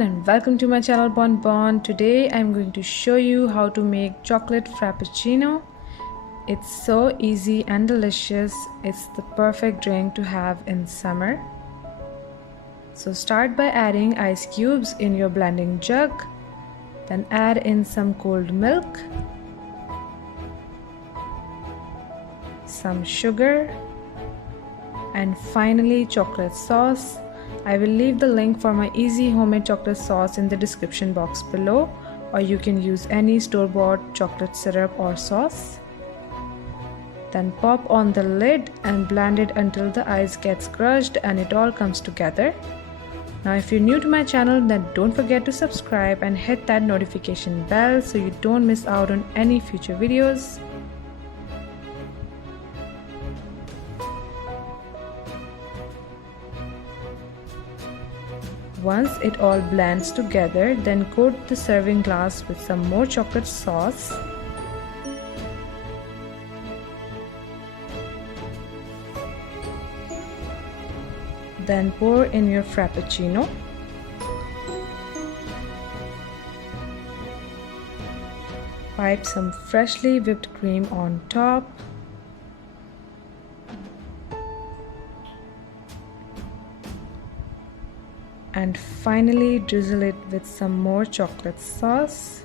everyone and welcome to my channel Bon. Today I'm going to show you how to make chocolate frappuccino. It's so easy and delicious. It's the perfect drink to have in summer. So start by adding ice cubes in your blending jug. Then add in some cold milk, some sugar, and finally chocolate sauce. I will leave the link for my easy homemade chocolate sauce in the description box below, or you can use any store-bought chocolate syrup or sauce. Then pop on the lid and blend it until the ice gets crushed and it all comes together. Now if you're new to my channel, then don't forget to subscribe and hit that notification bell so you don't miss out on any future videos. Once it all blends together, then coat the serving glass with some more chocolate sauce. Then pour in your frappuccino. Pipe some freshly whipped cream on top. And finally drizzle it with some more chocolate sauce.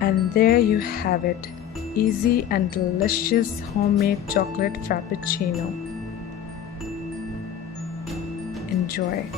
And there you have it, easy and delicious homemade chocolate frappuccino. Enjoy.